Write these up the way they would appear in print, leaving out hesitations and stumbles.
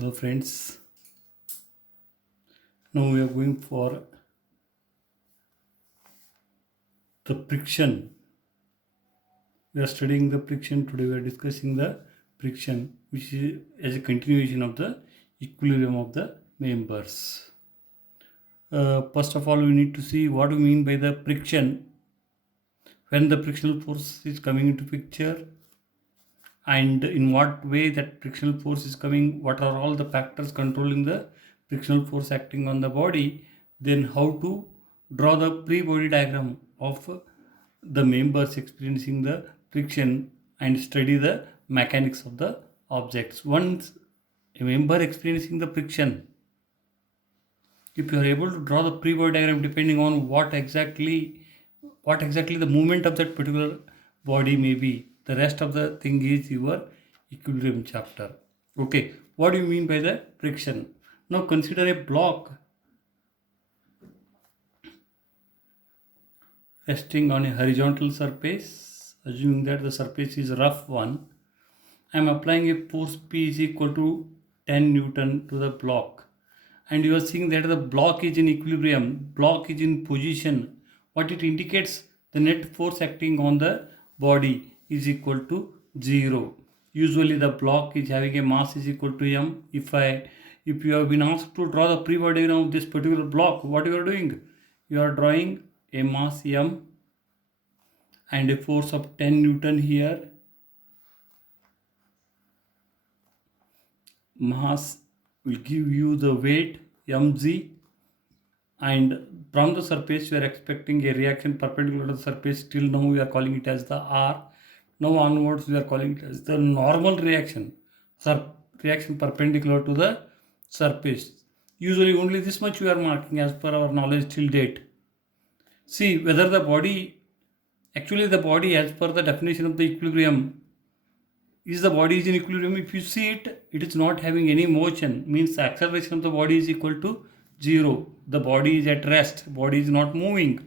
Hello friends, now we are going for the friction. We are studying the friction today. We are discussing the friction, which is as a continuation of the equilibrium of the members. First of all, we need to see what we mean by the friction, when the frictional force is coming into picture, and in what way that frictional force is coming, what are all the factors controlling the frictional force acting on the body, then how to draw the free body diagram of the members experiencing the friction and study the mechanics of the objects. Once a member experiencing the friction, if you are able to draw the free body diagram depending on what exactly the movement of that particular body may be, the rest of the thing is your equilibrium chapter. Okay, what do you mean by the friction? Now consider a block resting on a horizontal surface. Assuming that the surface is rough one, I am applying a force P is equal to 10 Newton to the block, and you are seeing that the block is in equilibrium, block is in position. What it indicates, the net force acting on the body is equal to 0. Usually the block is having a mass is equal to m. If you have been asked to draw the free body diagram of this particular block, what you are doing, you are drawing a mass m and a force of 10 Newton here. Mass will give you the weight mg, and from the surface you are expecting a reaction perpendicular to the surface. Till now we are calling it as the r. Now onwards we are calling it as the normal reaction, reaction perpendicular to the surface. Usually only this much we are marking as per our knowledge till date. See whether the body, actually the body as per the definition of the equilibrium, is the body is in equilibrium. If you see it, it is not having any motion, means the acceleration of the body is equal to 0. The body is at rest, body is not moving.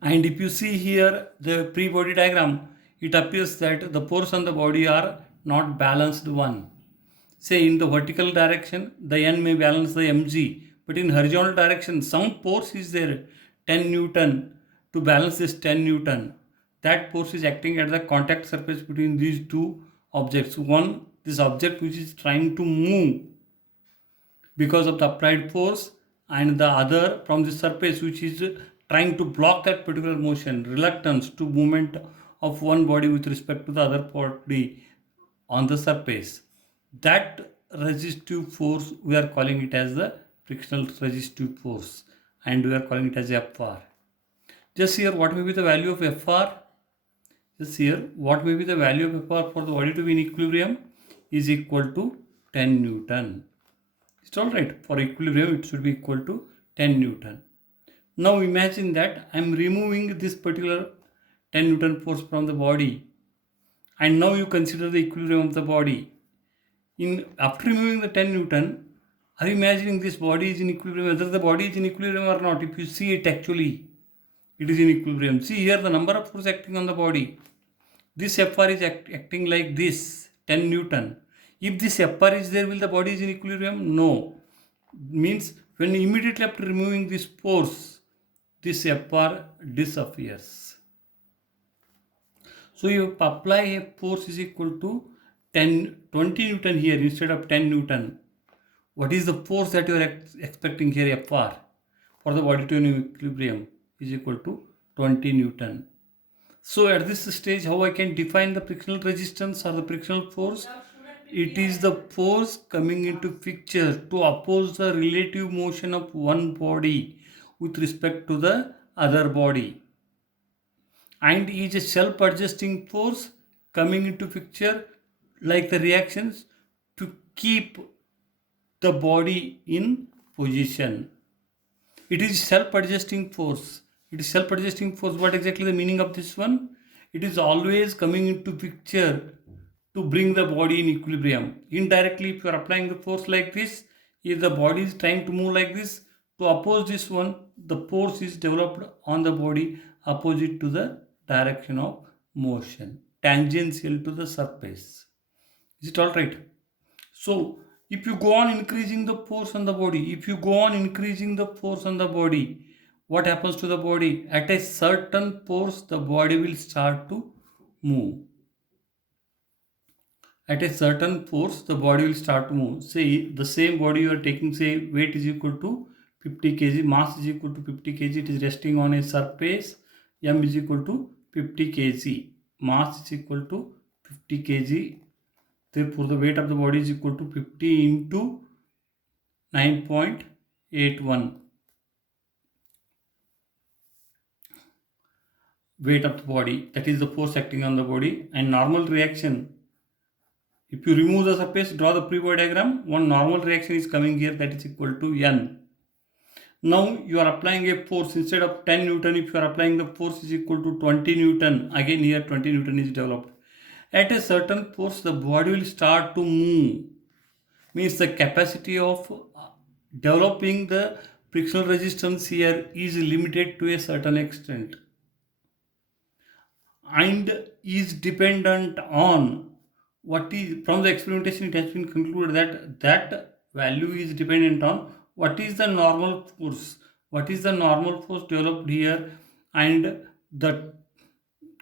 And if you see here the free body diagram, it appears that the force on the body are not balanced one. Say in the vertical direction the n may balance the mg, but in horizontal direction some force is there, 10 Newton, to balance this 10 Newton. That force is acting at the contact surface between these two objects. One, this object which is trying to move because of the applied force, and the other from the surface which is trying to block that particular motion, reluctance to movement of one body with respect to the other body on the surface. That resistive force we are calling it as the frictional resistive force, and we are calling it as Fr. Just here what may be the value of Fr? Just here what may be the value of Fr for the body to be in equilibrium is equal to 10 Newton. It's alright, for equilibrium it should be equal to 10 Newton. Now imagine that I am removing this particular 10 Newton force from the body, and now you consider the equilibrium of the body. After removing the 10 Newton, are you imagining this body is in equilibrium, whether the body is in equilibrium or not? If you see it, actually it is in equilibrium. See here the number of force acting on the body. This Fr is acting like this, 10 Newton. If this Fr is there, will the body is in equilibrium? No. Means when immediately after removing this force, this Fr disappears. So you apply a force is equal to 20 Newton here instead of 10 Newton. What is the force that you are expecting here, Fr, for the body to be in equilibrium is equal to 20 Newton. So at this stage, how I can define the frictional resistance or the frictional force? It is the force coming into picture to oppose the relative motion of one body with respect to the other body, and is a self-adjusting force coming into picture like the reactions to keep the body in position. It is self-adjusting force. It is self-adjusting force. What exactly the meaning of this one? It is always coming into picture to bring the body in equilibrium. Indirectly, if you are applying the force like this, if the body is trying to move like this, to oppose this one, the force is developed on the body opposite to the direction of motion, tangential to the surface. Is it all right? So if you go on increasing the force on the body, if you go on increasing the force on the body, what happens to the body? At a certain force, the body will start to move. At a certain force, the body will start to move. Say the same body you are taking, say weight is equal to 50 kg, mass is equal to 50 kg, it is resting on a surface, m is equal to 50 kg, mass is equal to 50 kg, therefore the weight of the body is equal to 50 into 9.81 weight of the body, that is the force acting on the body. And normal reaction, if you remove the surface, draw the free body diagram, one normal reaction is coming here, that is equal to n. Now you are applying a force instead of 10 Newton, if you are applying the force is equal to 20 Newton, again here 20 Newton is developed. At a certain force, the body will start to move. Means the capacity of developing the frictional resistance here is limited to a certain extent and is dependent on what is, from the experimentation it has been concluded that that value is dependent on what is the normal force, what is the normal force developed here, and the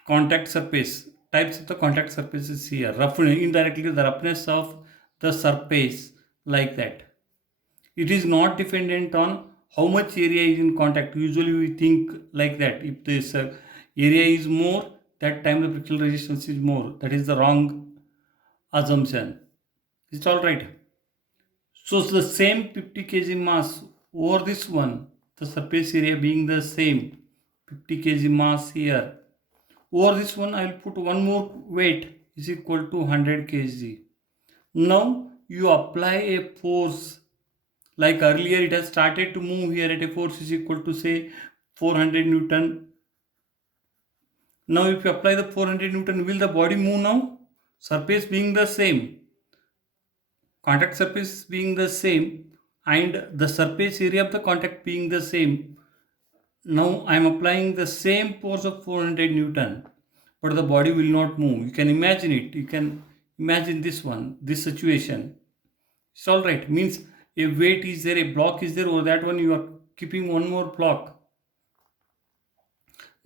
contact surface, types of the contact surfaces here, roughness, indirectly the roughness of the surface, like that. It is not dependent on how much area is in contact. Usually we think like that, if this area is more, that time the frictional resistance is more. That is the wrong assumption. It's all right. So the same 50 kg mass over this one, the surface area being the same, 50 kg mass here. Over this one, I will put one more weight is equal to 100 kg. Now you apply a force, like earlier it has started to move here at a force is equal to say 400 Newton. Now if you apply the 400 Newton, will the body move now? Surface being the same, contact surface being the same, and the surface area of the contact being the same. Now I am applying the same force of 400 Newton, but the body will not move. You can imagine it. You can imagine this one, this situation. It's all right. Means a weight is there, a block is there, or that one you are keeping one more block.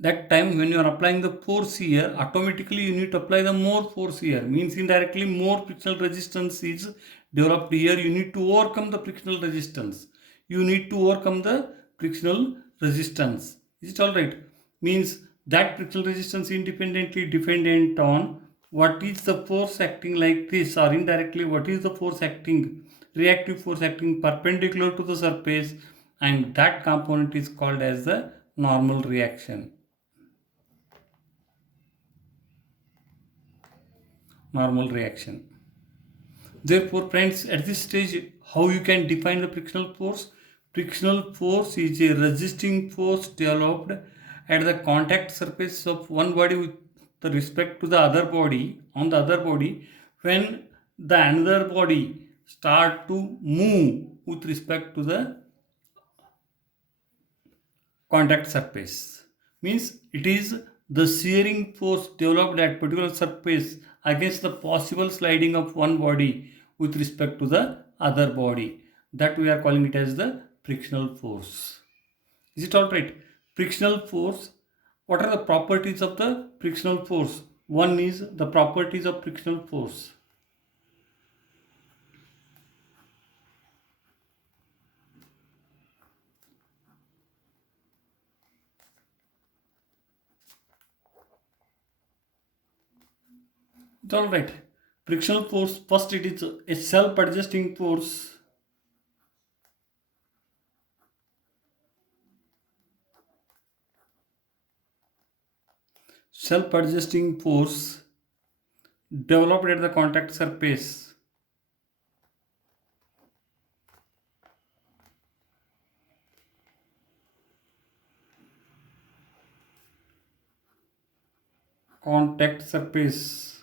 That time when you are applying the force here, automatically you need to apply the more force here. Means indirectly more frictional resistance is developed here. You need to overcome the frictional resistance. You need to overcome the frictional resistance. Is it all right? Means that frictional resistance independently dependent on what is the force acting like this, or indirectly what is the force acting, reactive force acting perpendicular to the surface, and that component is called as the normal reaction. Normal reaction. Therefore, friends, at this stage, how you can define the frictional force? Frictional force is a resisting force developed at the contact surface of one body with respect to the other body, on the other body, when the another body start to move with respect to the contact surface. Means it is the shearing force developed at particular surface against the possible sliding of one body with respect to the other body, that we are calling it as the frictional force. Is it all right? Frictional force, what are the properties of the frictional force? One is the properties of frictional force. It's all right. Frictional force, first it is a self-adjusting force. Self-adjusting force developed at the contact surface. Contact surface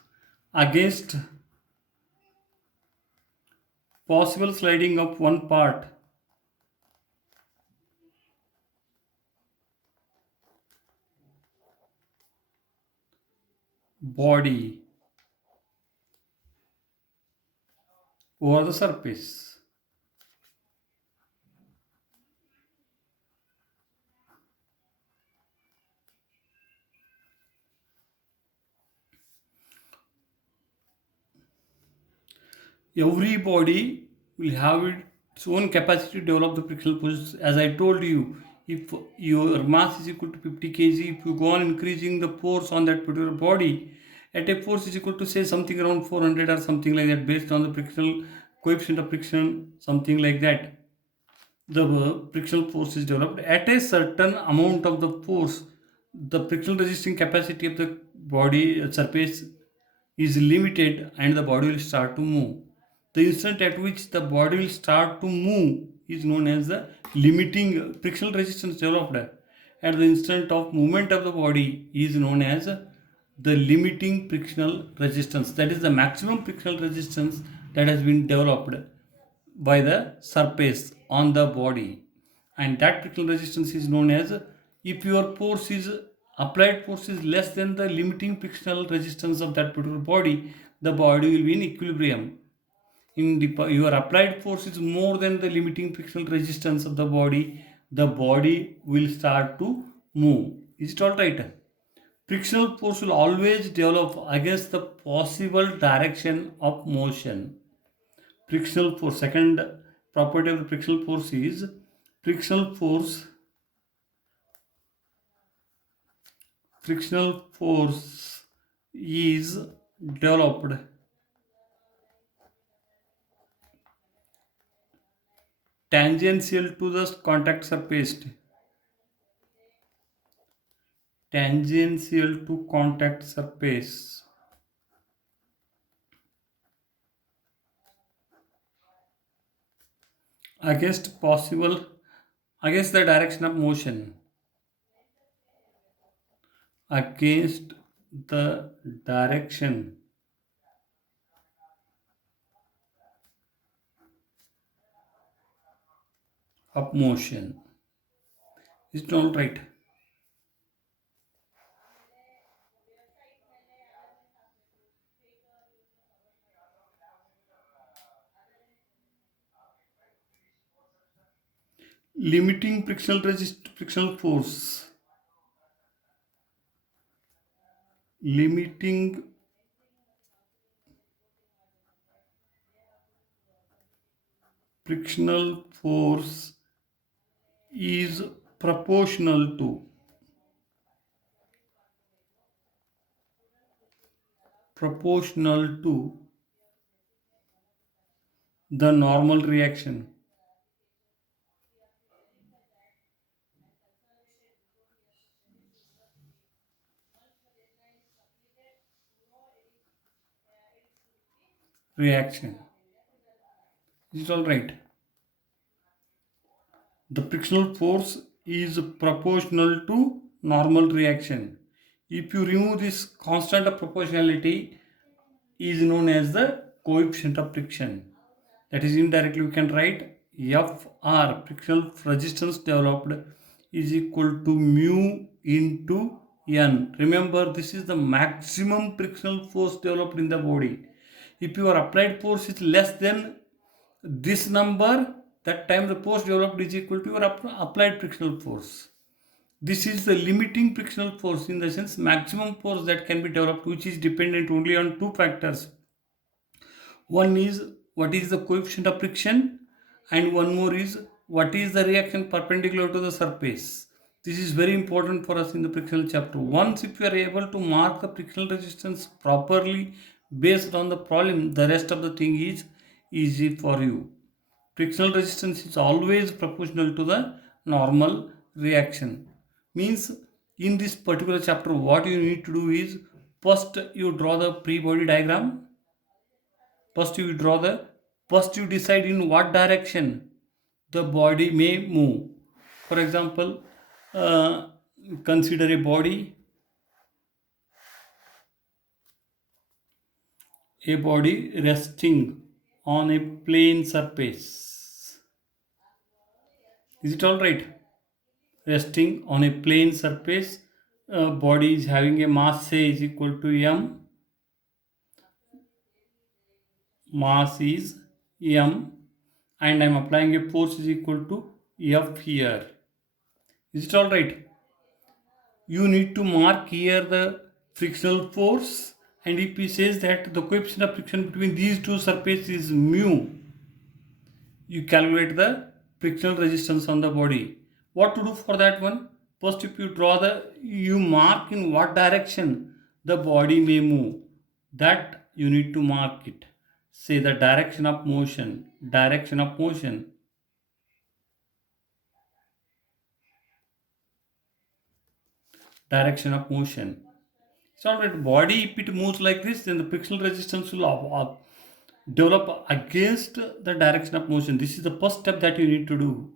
against possible sliding of one part body over the surface. Every body will have its own capacity to develop the frictional force. As I told you, if your mass is equal to 50 kg, if you go on increasing the force on that particular body, at a force is equal to say something around 400 or something like that, based on the frictional coefficient of friction, something like that. The frictional force is developed at a certain amount of the force. The frictional resisting capacity of the body surface is limited and the body will start to move. The instant at which the body will start to move is known as the limiting frictional resistance developed. At the instant of movement of the body is known as the limiting frictional resistance. That is the maximum frictional resistance that has been developed by the surface on the body, and that frictional resistance is known as, if your force is applied force is less than the limiting frictional resistance of that particular body, the body will be in equilibrium. In the your applied force is more than the limiting frictional resistance of the body will start to move. Is it all right? Frictional force will always develop against the possible direction of motion. Frictional force, second property of the frictional force is, frictional force frictional force is developed tangential to the contact surface, tangential to contact surface against possible against the direction of motion, against the direction of motion. Is it all right? Limiting frictional force, limiting frictional force is proportional to proportional to the normal reaction. Reaction. Is it all right? The frictional force is proportional to normal reaction. If you remove this constant of proportionality, is known as the coefficient of friction. That is, indirectly we can write Fr, frictional resistance developed, is equal to mu into N. Remember, this is the maximum frictional force developed in the body. If your applied force is less than this number, that time the force developed is equal to your applied frictional force. This is the limiting frictional force, in the sense maximum force that can be developed, which is dependent only on two factors. One is what is the coefficient of friction, and one more is what is the reaction perpendicular to the surface. This is very important for us in the frictional chapter. Once if you are able to mark the frictional resistance properly based on the problem, the rest of the thing is easy for you. Frictional resistance is always proportional to the normal reaction. Means, in this particular chapter, what you need to do is, first you draw the free body diagram. First you decide in what direction the body may move. For example, uh, consider a body resting on a plane surface. Is it all right? Resting on a plane surface, body is having a mass, say, is equal to m. Mass is M, and I'm applying a force is equal to F here. Is it all right? You need to mark here the frictional force, and if he says that the coefficient of friction between these two surfaces is mu, you calculate the frictional resistance on the body. What to do for that one? First, if you draw you mark in what direction the body may move. That you need to mark it. Say the direction of motion, direction of motion. Direction of motion. It's all right. Body, if it moves like this, then the frictional resistance will develop against the direction of motion. This is the first step that you need to do.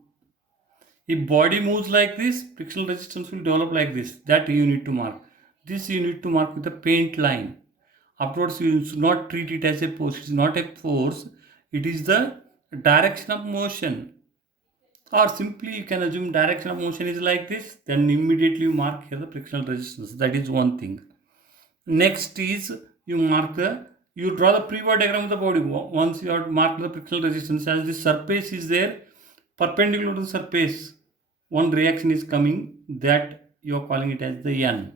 If body moves like this, frictional resistance will develop like this. That you need to mark. This you need to mark with a paint line. Afterwards, you should not treat it as a force. It is not a force. It is the direction of motion. Or simply you can assume direction of motion is like this. Then immediately you mark here the frictional resistance. That is one thing. Next is you draw the free body diagram of the body. Once you have marked the frictional resistance, as the surface is there perpendicular to the surface, one reaction is coming, that you are calling it as the N.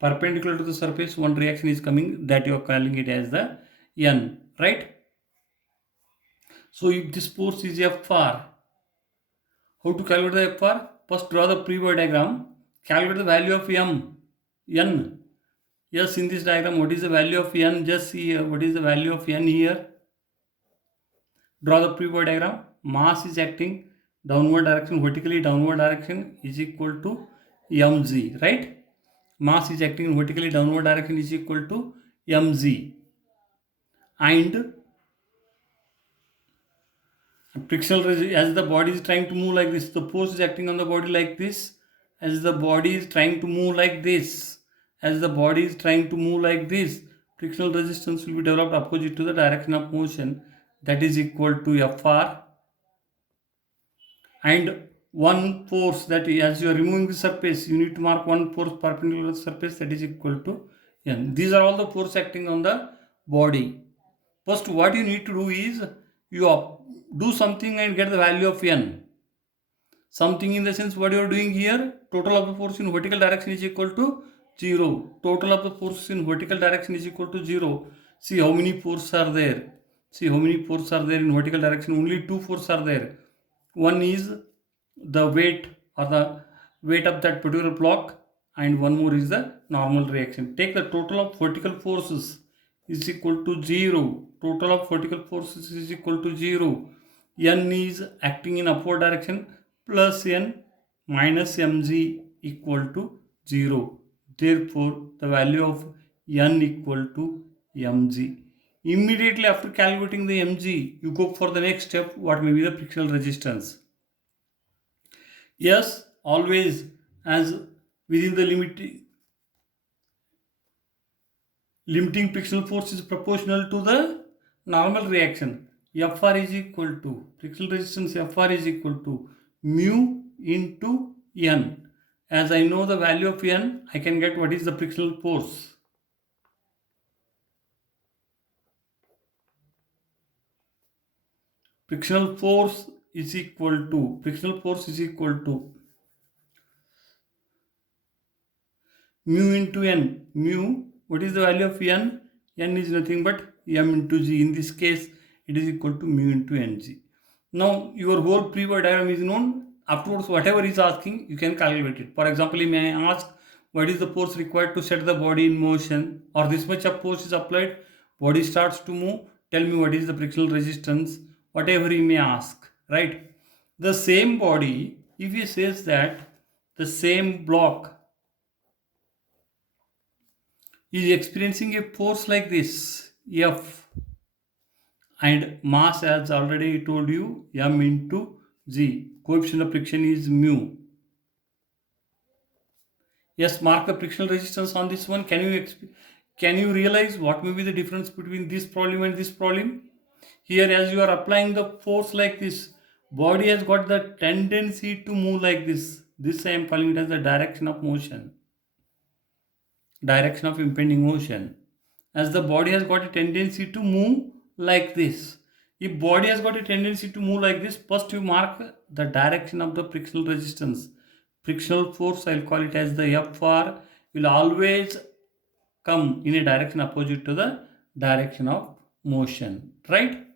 Perpendicular to the surface, one reaction is coming, that you are calling it as the N, right? So if this force is Fr, how to calculate the Fr? First draw the free body diagram, calculate the value of N. Yes, in this diagram, what is the value of N? Just see here, what is the value of N here? Draw the free body diagram. Mass is acting downward direction, vertically downward direction is equal to mg, right? Mass is acting vertically downward direction is equal to mg. And frictional resistance, as the body is trying to move like this, the force is acting on the body like this. As the body is trying to move like this, as the body is trying to move like this, frictional resistance will be developed opposite to the direction of motion, that is equal to Fr. And one force, that as you are removing the surface, you need to mark one force perpendicular to the surface, that is equal to N. These are all the force acting on the body. First, what you need to do is you do something and get the value of N. Something in the sense, what you are doing here, total of the force in vertical direction is equal to 0. Total of the force in vertical direction is equal to 0. See how many forces are there. See how many forces are there in vertical direction. Only two forces are there. One is the weight or the weight of that particular block, and one more is the normal reaction. Take the total of vertical forces is equal to 0. Total of vertical forces is equal to 0. N is acting in upward direction, plus N minus mg equal to 0. Therefore, the value of N equal to mg. Immediately after calculating the mg, you go for the next step, what may be the frictional resistance. Yes, always, as within the limiting frictional force is proportional to the normal reaction. Fr is equal to, frictional resistance Fr is equal to mu into N. As I know the value of N, I can get what is the frictional force. Frictional force is equal to mu into N. Mu, what is the value of N? N is nothing but m into g. In this case, it is equal to mu into Ng. Now, your whole free body diagram is known. Afterwards, whatever is asking, you can calculate it. For example, you may ask, what is the force required to set the body in motion? Or this much of force is applied, body starts to move. Tell me what is the frictional resistance? Whatever you may ask, right? The same body, if he says that the same block is experiencing a force like this, F, and mass, as already told you, m into g. Coefficient of friction is mu. Yes, mark the frictional resistance on this one. Can you realize what may be the difference between this problem and this problem? Here, as you are applying the force like this, body has got the tendency to move like this. This I am calling it as the direction of motion. Direction of impending motion. As the body has got a tendency to move like this. If body has got a tendency to move like this, first you mark the direction of the frictional resistance. Frictional force, I'll call it as the Fr, will always come in a direction opposite to the direction of motion, right?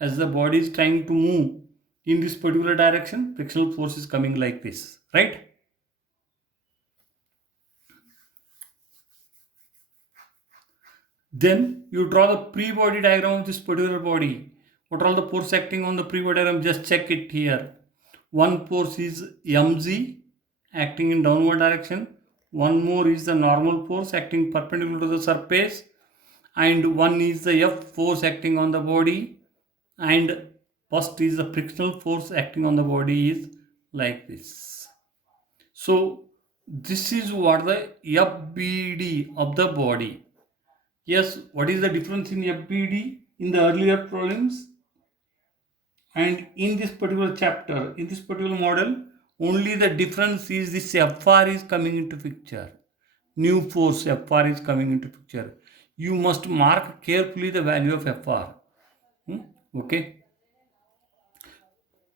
As the body is trying to move in this particular direction, frictional force is coming like this, right? Then you draw the pre-body diagram of this particular body. What are all the force acting on the pre-body diagram? Just check it here. One force is mg acting in downward direction. One more is the normal force acting perpendicular to the surface. And one is the F force acting on the body. And first is the frictional force acting on the body is like this. So this is what the FBD of the body. Yes, what is the difference in FBD in the earlier problems and in this particular chapter, in this particular model? Only the difference is this Fr is coming into picture. New force Fr is coming into picture. You must mark carefully the value of Fr. Okay.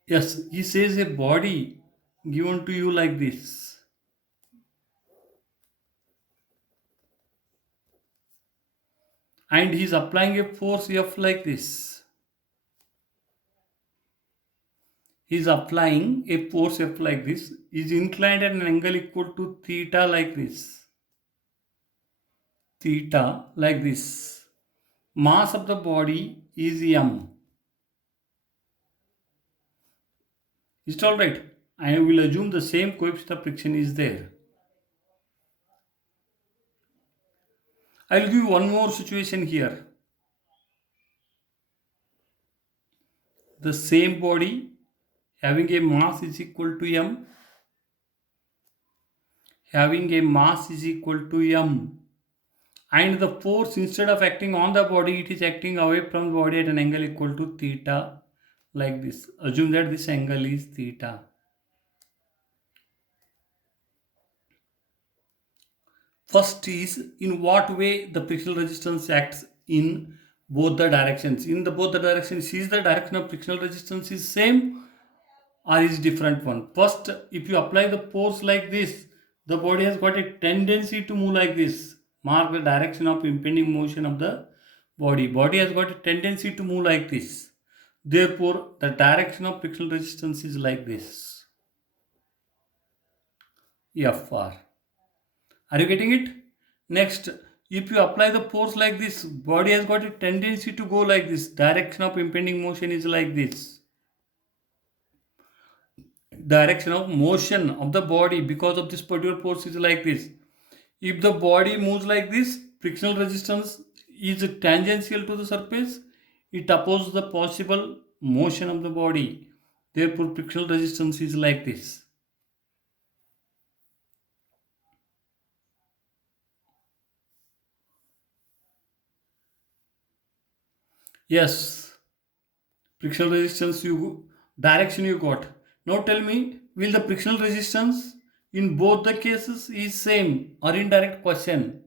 Yes, he says a body given to you like this. And he is applying a force F like this. He is applying a force F like this. Is inclined at an angle equal to theta like this. Theta like this. Mass of the body is m. Is it alright? I will assume the same coefficient of friction is there. I will give you one more situation here. The same body having a mass is equal to m. Having a mass is equal to m. And the force, instead of acting on the body, it is acting away from the body at an angle equal to theta like this. Assume that this angle is theta. First is in what way the frictional resistance acts in both the directions. In the both the directions, is the direction of frictional resistance is same or is different one? First, if you apply the force like this, the body has got a tendency to move like this. Mark the direction of impending motion of the body. Body has got a tendency to move like this. Therefore, the direction of frictional resistance is like this. Fr. Are you getting it? Next, if you apply the force like this, body has got a tendency to go like this. Direction of impending motion is like this. Direction of motion of the body because of this particular force is like this. If the body moves like this, frictional resistance is tangential to the surface. It opposes the possible motion of the body. Therefore, frictional resistance is like this. Yes, frictional resistance direction you got. Now tell me, will the frictional resistance in both the cases is same or indirect question?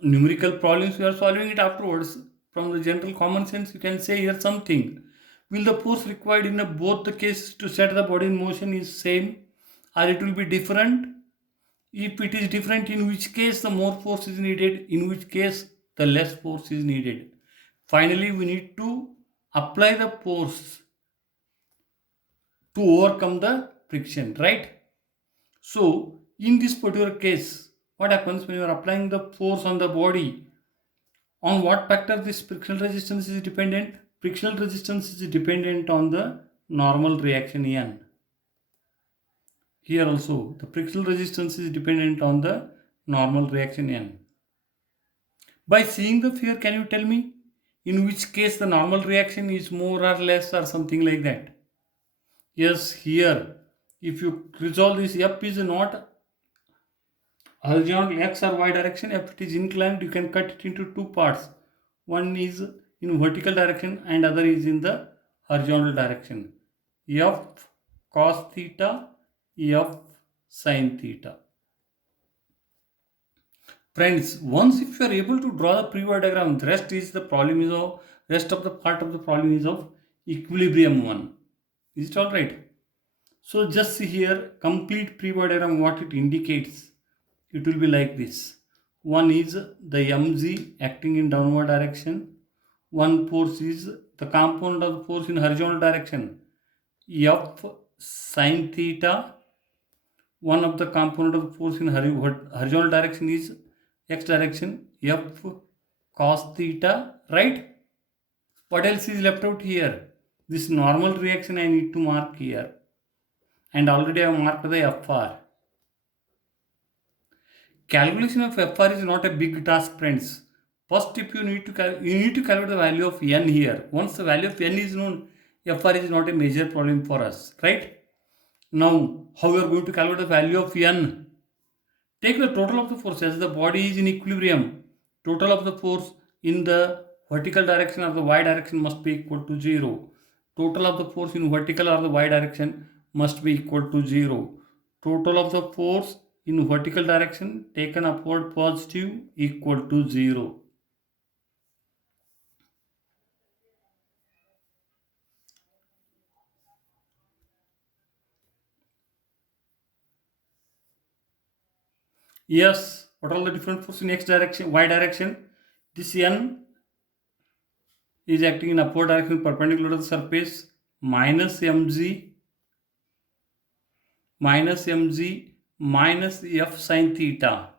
Numerical problems we are solving it afterwards. From the general common sense you can say here something. Will the force required in both the cases to set the body in motion is same or it will be different? If it is different, in which case the more force is needed, in which case the less force is needed. Finally, we need to apply the force to overcome the friction, right? So, in this particular case, what happens when you are applying the force on the body? On what factor this frictional resistance is dependent? Frictional resistance is dependent on the normal reaction N. Here also, the frictional resistance is dependent on the normal reaction N. By seeing the figure, can you tell me in which case the normal reaction is more or less or something like that? Yes, here, if you resolve this, F is not horizontal x or y direction. If it is inclined, you can cut it into two parts. One is in vertical direction and other is in the horizontal direction. F cos theta, F sin theta. Friends, once if you are able to draw the pre-body diagram, the rest is the problem is Rest of the part of the problem is of equilibrium one. Is it all right? So just see here, complete pre-body diagram, what it indicates. It will be like this. One is the mg acting in downward direction. One force is the component of the force in horizontal direction, F sine theta. One of the component of the force in horizontal direction is x direction, F cos theta, right? What else is left out here? This normal reaction I need to mark here, and already I have marked the FR. Calculation of FR is not a big task, friends. First step, you need to calculate the value of n here. Once the value of n is known, FR is not a major problem for us, right? Now, how we are going to calculate the value of n? Take the total of the force as the body is in equilibrium. Total of the force in the vertical direction or the y direction must be equal to 0. Total of the force in vertical or the y direction must be equal to 0. Total of the force in vertical direction taken upward positive equal to 0. Yes, what are the different forces in x direction, y direction? This n is acting in upward direction perpendicular to the surface, minus mg minus f sine theta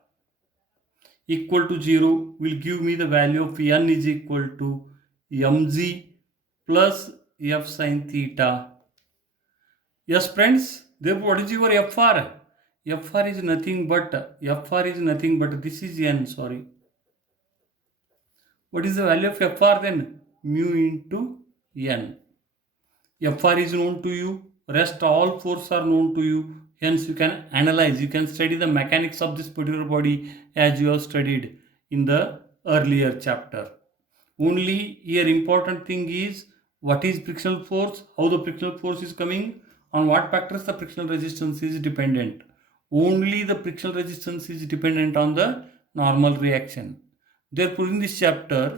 equal to 0 will give me the value of n is equal to mg plus f sine theta. Yes, friends, therefore what is your fr? Fr is nothing but this is n, sorry. What is the value of fr then? Mu into n. Fr is known to you, rest all forces are known to you, hence you can analyze, you can study the mechanics of this particular body as you have studied in the earlier chapter. Only here important thing is what is frictional force, how the frictional force is coming, on what factors the frictional resistance is dependent. Only the frictional resistance is dependent on the normal reaction. Therefore in this chapter,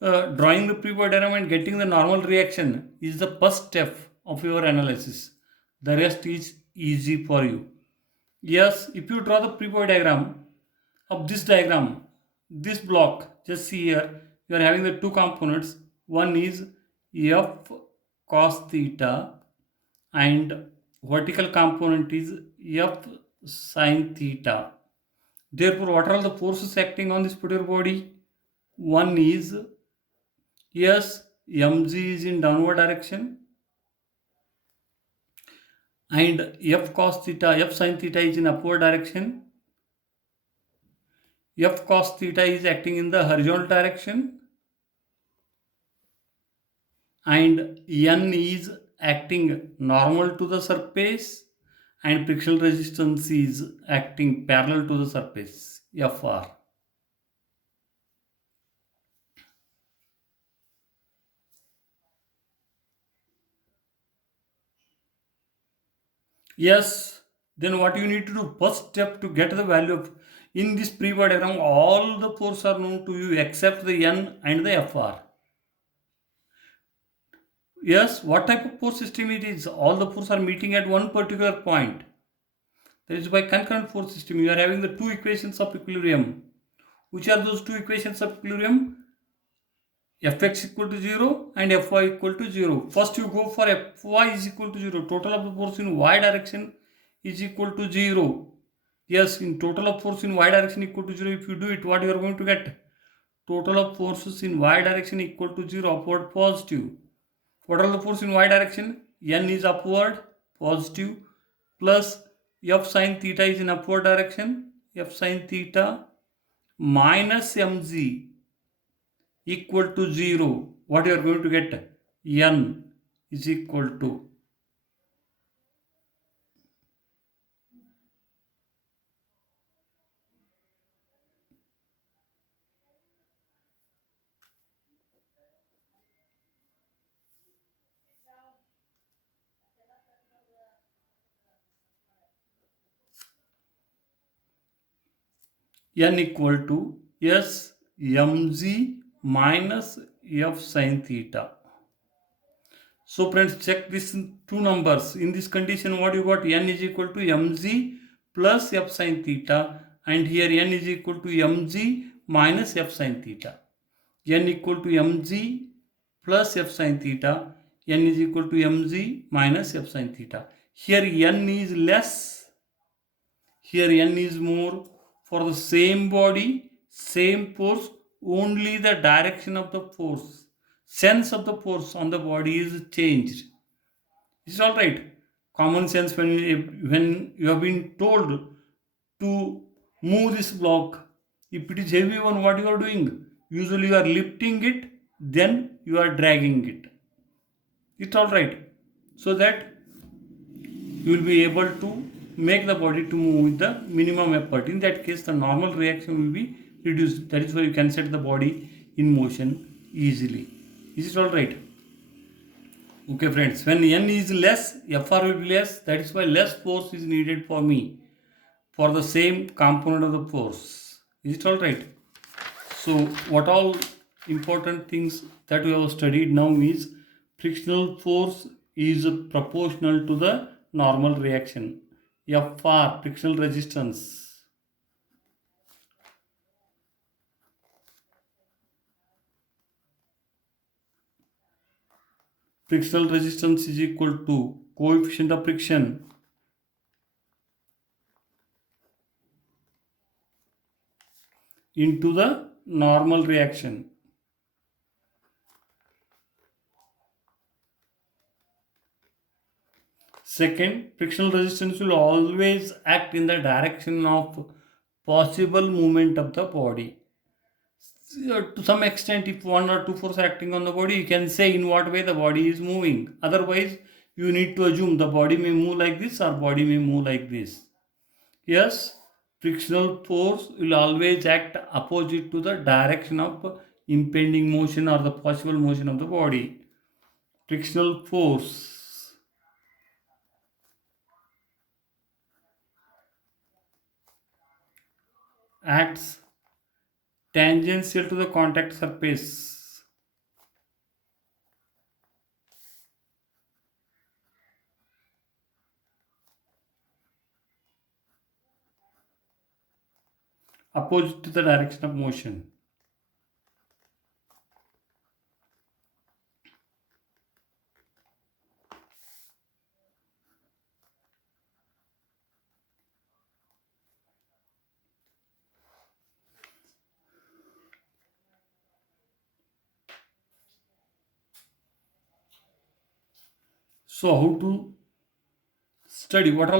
drawing the pre-body diagram and getting the normal reaction is the first step of your analysis. The rest is easy for you. Yes, if you draw the pre-body diagram of this diagram, this block, just see here, you are having the two components. One is f cos theta and vertical component is f sin theta. Therefore, what are all the forces acting on this particular body? One is, yes, mg is in downward direction and f cos theta, f sin theta is in upward direction. F cos theta is acting in the horizontal direction and n is acting normal to the surface and frictional resistance is acting parallel to the surface, Fr. Yes, then what you need to do, first step to get the value of, in this pre-body diagram, all the forces are known to you except the n and the Fr. Yes, what type of force system it is? All the forces are meeting at one particular point. That is by concurrent force system. You are having the two equations of equilibrium. Which are those two equations of equilibrium? Fx equal to 0 and Fy equal to 0. First you go for Fy is equal to 0. Total of the force in y direction is equal to 0. Yes, in total of force in y direction equal to 0, if you do it, what you are going to get? Total of forces in y direction equal to 0, upward positive. What are the force in y direction? N is upward positive plus f sin theta is in upward direction. F sin theta minus mg equal to 0. What you are going to get? N is equal to N equal to S mg minus f sin theta. So friends, check these two numbers. In this condition, what you got? N is equal to mg plus f sin theta, and here n is equal to mg minus f sin theta. N equal to mg plus f sin theta, n is equal to mg minus f sin theta. Here n is less, here n is more. For the same body, same force, only the direction of the force, sense of the force on the body is changed. Is it all right? Common sense, when you have been told to move this block, if it is heavy one, what you are doing? Usually you are lifting it, then you are dragging it. It's all right. So that you will be able to make the body to move with the minimum effort. In that case, the normal reaction will be reduced. That is why you can set the body in motion easily. Is it all right? Okay friends, when n is less, Fr will be less. That is why less force is needed for me for the same component of the force. Is it all right? So what all important things that we have studied now is frictional force is proportional to the normal reaction. Fr, frictional resistance. Frictional resistance is equal to coefficient of friction into the normal reaction. Second, frictional resistance will always act in the direction of possible movement of the body. To some extent, if one or two forces acting on the body, you can say in what way the body is moving. Otherwise, you need to assume the body may move like this or body may move like this. Yes, frictional force will always act opposite to the direction of impending motion or the possible motion of the body. Frictional force acts tangential to the contact surface. Opposite to the direction of motion. So how to study? What are